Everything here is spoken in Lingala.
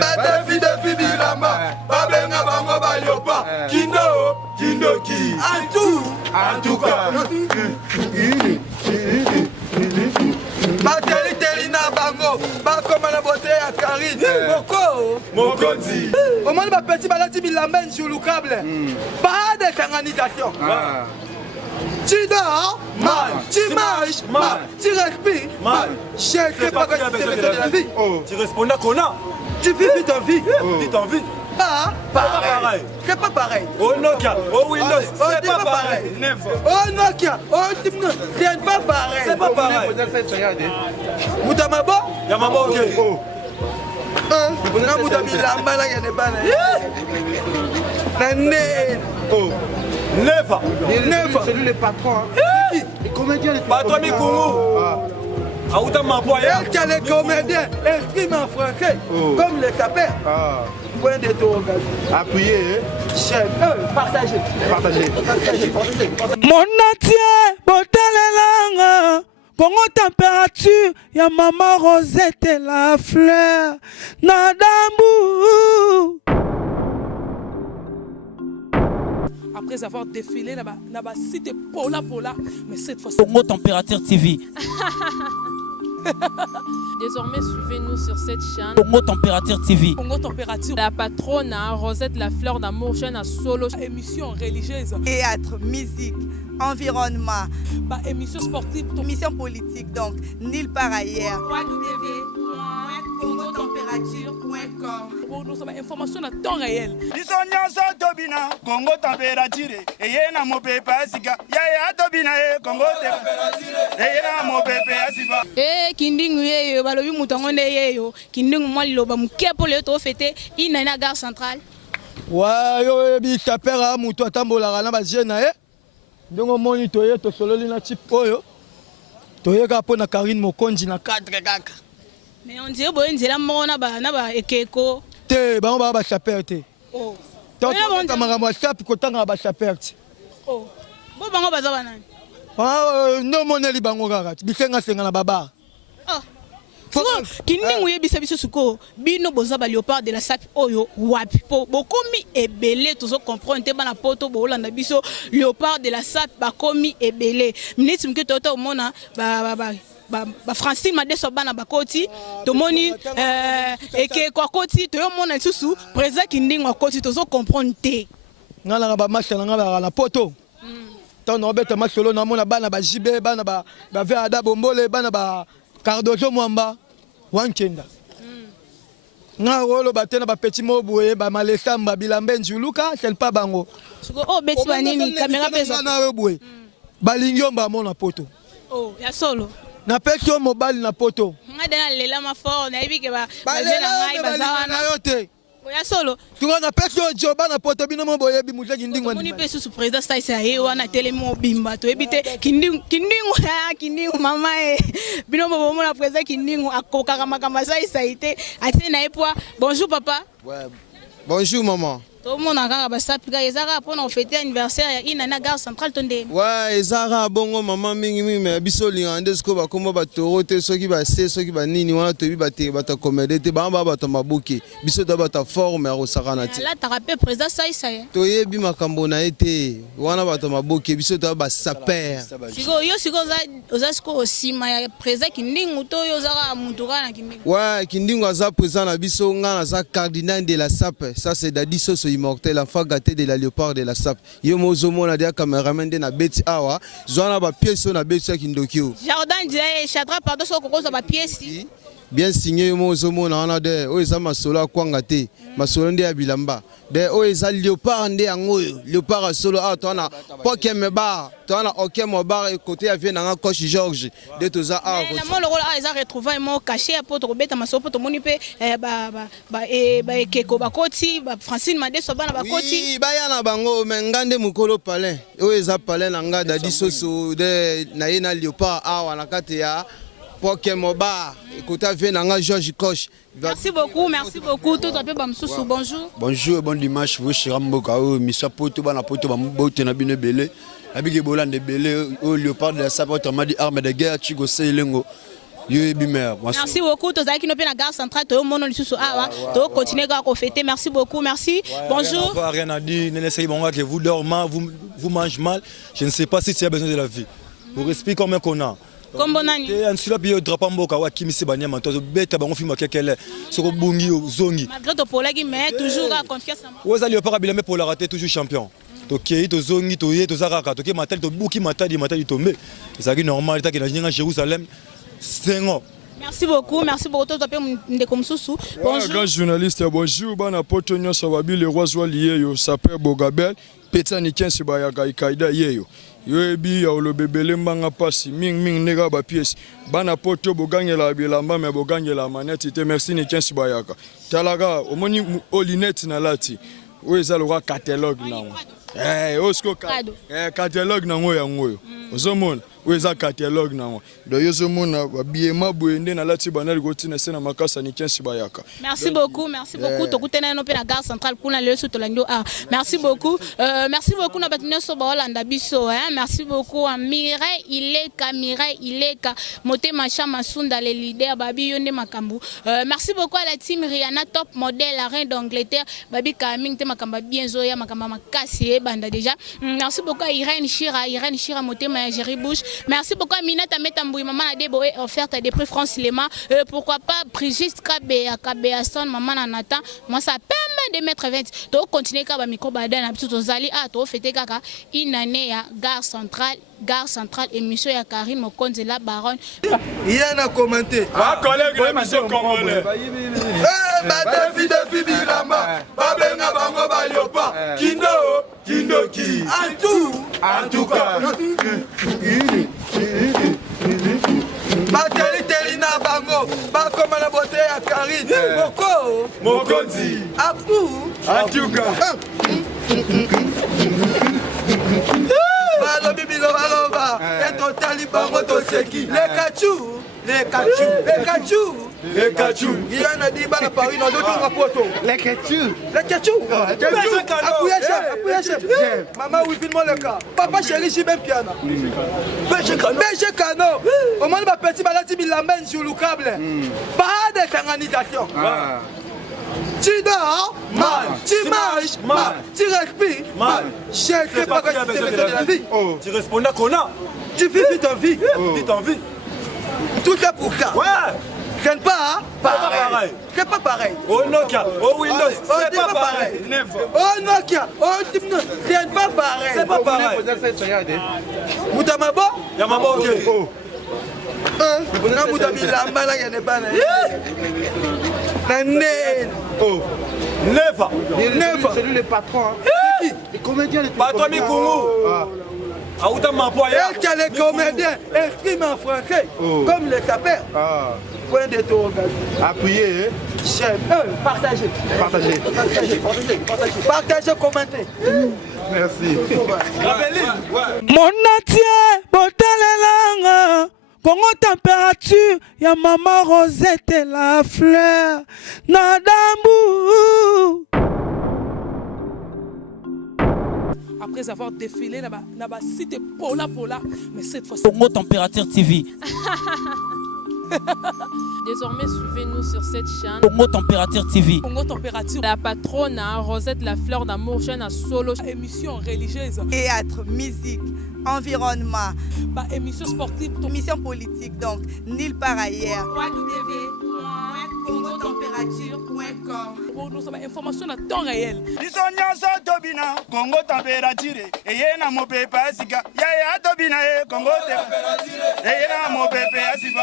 badefi defi bilamba babenga bango baliopa kindoki en tout cas bateliteli na bango bakoma na bote ya Karine mokonzi omoni bapeti balati bilamba injulukable pas de organisation. Tu dors mal, tu manges mal, tu respires mal. Je sais pas quoi tu fais de la vie. Tu réponds à Kona. Tu vis ton vie. Vis ton vie. Pas pareil. C'est pas pareil. Oh Nokia, oh Windows, c'est pas pareil. Oh Nokia, oh Timno, c'est pas pareil. C'est pas pareil. Moutamabo? Yamabo, ok. Na Moutami lamba la gane bana. Nane. Oh. Nefa. C'est lui le patron. Les comédiens, les patron Mikungu. Aouta Maboya. Il y a les comédiens, expriment en français, comme les sapeurs. Point d'interrogation. Appuyez. Partagez. Mon entier, botalelanga. Congo température, ya maman Rosette et la fleur. Nadambu. Après avoir défilé là-bas, site Pola, mais cette fois Congo Température TV. Désormais, suivez-nous sur cette chaîne. Congo Température TV. Congo Température. La patronne, Rosette, la fleur d'amour, chaîne à solo. Émission religieuse. Théâtre, musique, environnement. Émission sportive. Émission politique, donc, nulle part ailleurs. www.congotempérature.com. Nous avons information à temps réel. Congo Température. Et y a mon pépé Asika. Ya Tobina, Congo Température. Et y a mon pépé Asika. Eh, Kindingu yeyo, balobi mutangonde yeyo. Kindingu moi liloba mukepo le to fêter inana gare centrale. Ouais, yo bi sapera muto atambola na ba jeune na ndongo moni toye to sololi na type oyo. Toye ka pona Karine Mokonzi na 4 kaka. Mais on dirait boye nzela mona ba ekeko. Te ba sapera te. Oh. Tant que makambo sap ko tanga ba sapera te. Oh. Bo bango baza banani. No moneli bango kaka. Bisenga senga na baba. Oh. Kindingu yebisa biso suko bino boza ba léopard de la SAP oyo wapi po bokomi ebele tozo comprendre te bana poto bo landa biso léopard de la SAP bakomi ebele minute mke toto mona ba Francine Madeso bana bakoti tomoni eke kwa koti to yo mona susu président Kindingu akoti tozo comprendre te ngala ba match ngala na poto tant no beta match solo na mona bana ba jibe bana ba verada bombole bana ba Cardozo Mwamba wankenda nga rolo batena ba petit moboye ba malesamba bilambe njuluka c'est pas bango oh beti banini caméra pesa na boye balingiomba mona poto oh ya solo na pesio mobile na poto ngada na lela mafort na yebike ba bazela ngai bazawana yote ya solo tu na pesio joba na poto bino moboye bi muze kindingo ni pesu su président Staisa ye wana telemo bimba to ebite kindingu mama e bino mobo mona président Kindingu akokaka makama Staisa ite ati na epwa bonjour papa. Ouais. Bonjour maman. Tout le monde a un peu ezara pour nous fêter anniversaire inana gare centrale tonde. Ouais, ezara bongo maman mingi mais biso lingande sko ba komo ba torote soki ba se soki ba nini wana to bi ba te ba ta comédie te ba ta mabuki biso da ba ta forme ro sakana te. Là tu rappelles président Saïsa. To yebi makambo na ete wana ba ta mabuki biso da ba saper. Siko za sko aussi ma président Kindingu to yo zara mutuka na Kindingu. Ouais, Kindingu aza président na biso ngana za cardinal de la SAP. Ça c'est Dadi Soso immortel enfant gâté de la léopard de la SAP. Yo mozo mona dia cameraman de na beti awa zwana ba pièce na beti ya Kindokio. Jardin dit chadra pardon so ko ba pièce. Bien signé yo mozo mona wana de o eza masolo akwanga te. Masolo nde ya bilamba. De o eza léopard nde yangoyo. Léopard solo a to na Pokémon bar, to na Okemo bar et côté ya vient na coach George. De toza a. La mo le rôle a eza retrouver mo caché à poto beta maso poto moni pe ba keko ba koti ba Francine Madeso bana ba koti. Oui, ba ya na bango mengande mukolo palin. O eza palin na nga Dadi Soso de na yena léopard a wana kate ya Pokémon bar et côté vient na George coach. Merci beaucoup. Tout à fait, bonjour. Bonjour, bon dimanche. Vous êtes Ramboka, Missa Poto, Banapoto, Bambote, Nabine Belé, Nabige Bolan de Belé, au léopard de la Sapote, Madi Arme de Guerre, Chigo Seilengo. Merci beaucoup. Tozaki no pe na gare centrale to mono lisusu awa to continuer à fêter. Merci beaucoup. Merci. Bonjour. Rien à dire. N'essayez pas que vous dormez, vous mangez mal. Je ne sais pas si tu as besoin de la vie. Vous respirez combien qu'on a. Comme bonani. Ansula biyo drapeau mboka wa kimisi banya manto beta bango fima kekele soko bungi zongi. Malgré to polagi mais toujours à confiance en moi. Oza Léopard bilame pour la rater toujours champion. To kei to zongi to ye to zaraka to ke matel to buki matadi tombe. C'est normal ta ke na Jérusalem. Sengo. Merci beaucoup to pe ndeko msusu. Bonjour. Grand journaliste bonjour bana poto nyoso babi le roi zwa lié yo s'appelle Bogabel peta ni kensi ba ya kaida yeyo. Yoebi ya olobebele mbanga pasi ming nega ba pièce bana poto bogangela bilamba me bogangela manette te merci ni kensi bayaka talaga omoni olinette na lati oeza lo catalogue na osko catalogue na ngoya ngoyo ozomona oeza catalogue na ngo do yozomona babiema boende na lati banali kotina sena makasa ni kensi bayaka. Merci beaucoup to kutena no pe na gare centrale kuna le so to lango merci beaucoup na batina so ba Holanda biso merci beaucoup à Mireille Ileka Motema Chama Sunda le leader babi yonde makambu merci beaucoup à la team Rihanna top modèle la reine d'Angleterre babi kaming te makamba bien zoya makamba makasi banda déjà merci beaucoup à Irène Shira Motema Jerry Bush. Merci beaucoup à Minata Metamboui, maman a des offerte des prix France Lema. Pourquoi pas Brigitte Kabea Son, maman Nathan. Moi ça permet de mettre 20. Donc continuer à micro badan à tout aux alliés à tout fêter kaka une année à gare centrale émission ya Karine Mokonze la baronne. Il y en a commenté. Ah collègue l'émission congolais. Défi bilamba. Babenga bango baliopa. Kindo ki. En tout cas. Bateli na bango. Ba comme la beauté à Karine. Mokonzi. En tout cas. Balobi baloba. Et ton taliban to seki. Les kachou. Il y en a dit bana Paris dans d'autres rapports. Les kachou. Appuyer. Maman oui filme le cas. Papa chéri si même piano. BG Cano. Au moins ma petit balati bilamben sur le câble. Pas de organisation. Tu dors mal, tu manges mal, tu respires mal. Je ne sais pas quoi tu fais de la vie. Tu réponds à qu'on a. Tu vis ton vie. Tout est pour ça. Ouais. C'est pas pareil. C'est pas pareil. Oh Nokia, oh Windows, c'est pas pareil. Oh Nokia, oh Timno, c'est pas pareil. C'est pas pareil. Moutamabo? Yamabo ok. Moutabilamba là, il n'y a pas. Neuf. C'est lui le patron. C'est qui? Les comédiens, les patron Mikungu. Aouta Mapoya. Et que les comédiens expriment en français comme les sapeurs. Point d'interrogation. Appuyez. Chef. Partagez. Partagez, commentez. Merci. Monatie, botalelanga. Congo température, ya maman Rosette et la fleur. Nadambu. Après avoir défilé là-bas, c'était Pola, mais cette fois-ci. Congo Température TV. Désormais, suivez-nous sur cette chaîne. Congo Température TV. Congo Température. La patronne Rosette la fleur d'amour, chaîne à solo. Émission religieuse. Théâtre, musique, environnement. Émission sportive. Émission politique, donc nulle part ailleurs. www.congotempérature.com. Pour nous avoir information à temps réel. Bisonyaso tobina Congo température eyena mopepe asika ya tobina Congo température eyena mopepe asika